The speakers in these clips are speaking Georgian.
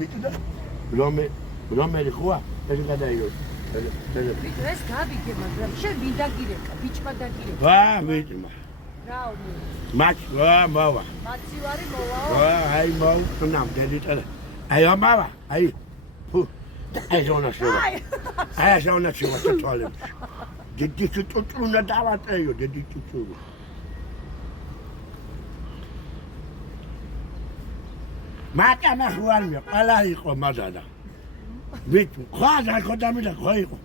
Bitte რომელი ხოა? ეს გადაიგო. Bitte ეს გავიგე, მაგრამ შენ ვინ დაგირეკა? ბიჭმა დაგირეკა. ვა, ბიჭმა. რაუნი. მოვა. მაცი ვარი მოვაო. აი მოვ, დედიტა. აი მამა, აი. ფუ. აი ზონაშოვა. აი ზონაშოვა თვალებს. დიდი წუწუნა დავატეო, დიდი წუწუნა. მაკა ნახوارია, ყველა იყო მადადა. ვით, ხაზა ხოდამიდა ხო იყო.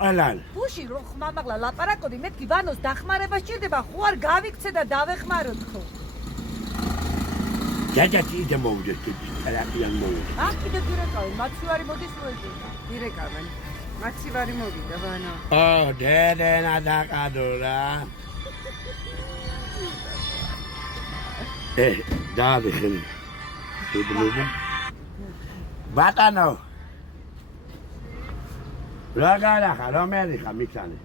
ყველა. ბუში რო ხმამაღლა ლაპარაკოდი, მეთქი ვანოს დახმარება სჭირდება, ხო არ გავიქცე და დავეხმაროთ ხო. ჯაჯაჭი იდე მოვიდეს კიდე, არაფრიან მოვიდეს. კიდე დირეკავენ, მაცივარი მოდის როეჯერა. დირეკავენ. მაცივარი მოვიდა ვანო. დედენა დაკადურა. დავიხელი. ბატონო. რა ხარ, რომელი ხარ მიცანე?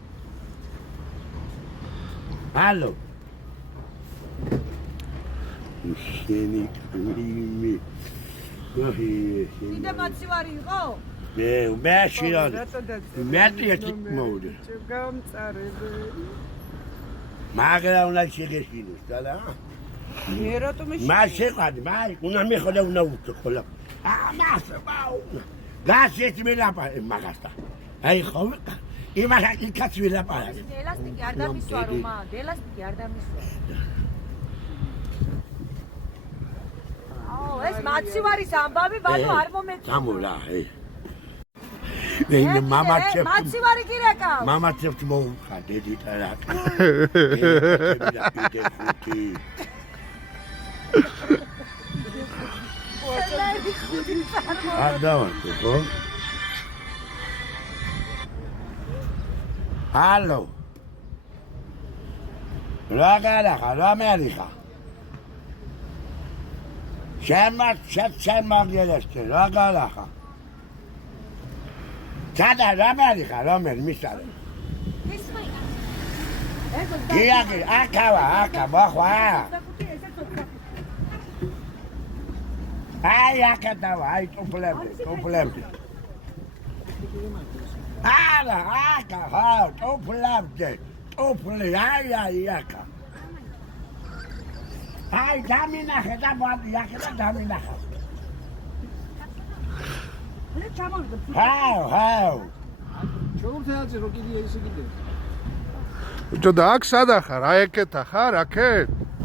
ჰალო. შენი კმიმი. კიდე მაცივარი იყო? მე შეიძლება. მეტი მოვიდე. გამწარებელი. მაგრამ უნდა შეგეშინოს და მე რატომ შეყვადი, უნდა მეხოდა უნდა უწო ხოლა. მასა, გასეთ მელაპა მაგასთან. აი ხო, იმას იქაც ვილაპარაკე. ელასტიკი არ დამისვა რომა, ელასტიკი არ დამისვა. ეს მაცივარის ამბავი ბანო არ მომეწონა. გამორა, მე მამაჩებ. მაცივარი გირეკავს. მამაჩებ მოუხა დედიტა რა. დავანტე ხო? ჰალო. რა მერიხა? შენ მაგერესტე, რა გალახა? ჩადა რა მერიხა, რომელი მისარე? გიაგი, აკა, მოხვა. აი აკა დავა, აი ტუფლები. არა, აკა, ტუფლი, აი აკა. აი დამინახე და მოიახე და დამინახე. ჰაუ. ჩორთეაძე რო კიდე ისე კიდე. ბიჭო და აქ სადა ხარ? აი ეკეთა ხარ?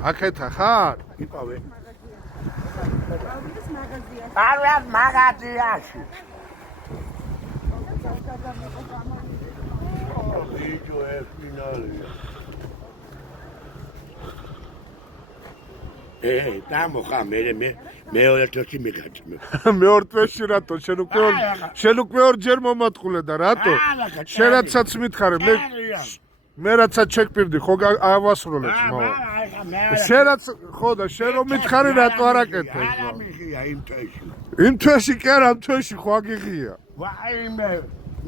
აქეთა ხარ? იყავე. არა მაღაზიაში. ბიჭო ეფინალია. დამოხა მეორე თვეში მიგაჭმე. მეორე თვეში რატო? შენ უკვე ორჯერ მომატყულე და რატო? შენ რაცაც მითხარე, მე რაცაც შეგვირდი, ხო ავასრულებს მოვა. შენ რაც ხო და შენ რომ მითხარი რატო არ აკეთებ? არა მიხია იმ თვეში. იმ თვეში კი არა, ამ თვეში ხო აგიღია. ვაიმე,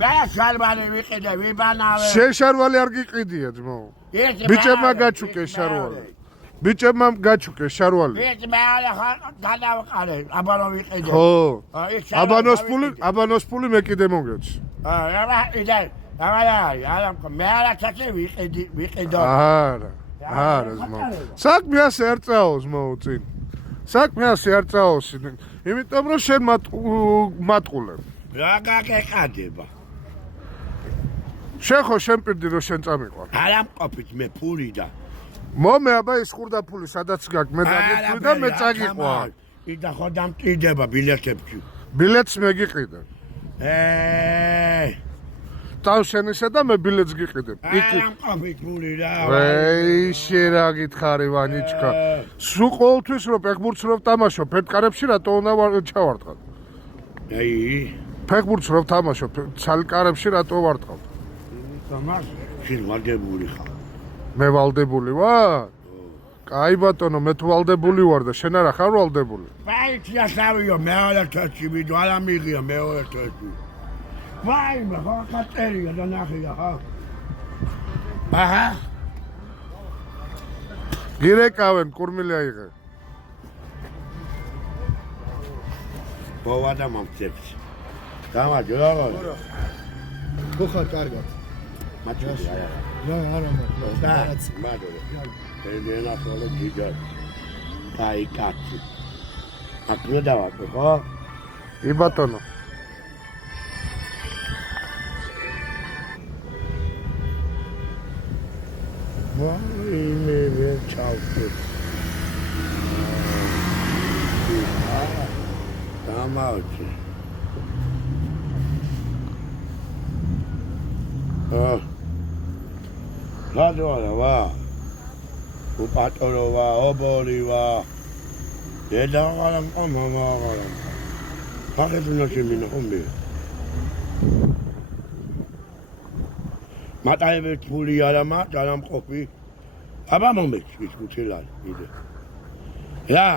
მე შარვალი ვიყიდე, ვიბანავე. შენ შარვალი არ გიყიდია ძმო. ბიჭებმა გაჩუკე შარვალი. ბიჭებმა გაჩუკე შარვალი. მე ახლა გადავყარე, აბანო ვიყიდე. ხო. აბანოს ფული მე კიდე მოგეც. მე არაცაკე ვიყიდო. არა ძმო. საქმე ასე არ წაოს მოუწინ. საქმე ასე არ წაოს. იმიტომ რომ შენ მატყულებ. რა გაკეყადება? შენ ხო შენ პირდი რომ შენ წამიყვარ. არა მყოფით მე ფული და მომე აბა ის ხურდა ფული სადაც გაქვს მე დაგიფული და მე წაგიყვარ. იდა ხო დამტკიდება ბილეთებში. ბილეთს მე გიყიდე. თავშენისა და მე ბილეთს გიყიდებ. არა მყოფით ფული რა. შე რა გითხარი ვანიჩკა. სულ ყოველთვის რომ ფეხბურთს რომ თამაშობ, ფეთკარებში რატო უნდა ჩავარტყავ? აი, ფეხბურთს რომ თამაშობ, ცალკარებში რატო ვარტყავ? თამაშ, შენ ვალდებული ხარ. მე ვალდებული ვარ? კაი ბატონო, მე თუ ვალდებული ვარ და შენ არა ხარ ვალდებული? ბაიქი ასავიო, მეორე თვეში ვიდო, არა მიღია მეორე თვეში. ვაიმე, ხო კატერია და ნახია, ხო? აჰა. გირეკავენ, კურმილი აიღე. ბოვა და მომწებს. გამარჯობა. ხო ხარ კარგად. მაჩვენე არა. არა და მაგორე. ენა ხოლო გიგა. აი კაცი. აკრა დავაკო ხო? ი ბატონო. მე ჩავწე. დამავწე. გადავა. უპატოროვა, ობოლივა. დედაღალამ მომაღალამ. ფახეთუნა შემინა ხომბე. მატაებე თული არა მატა რამ ყოფი. აბა მომეჩი ხუთელარი იდე. რა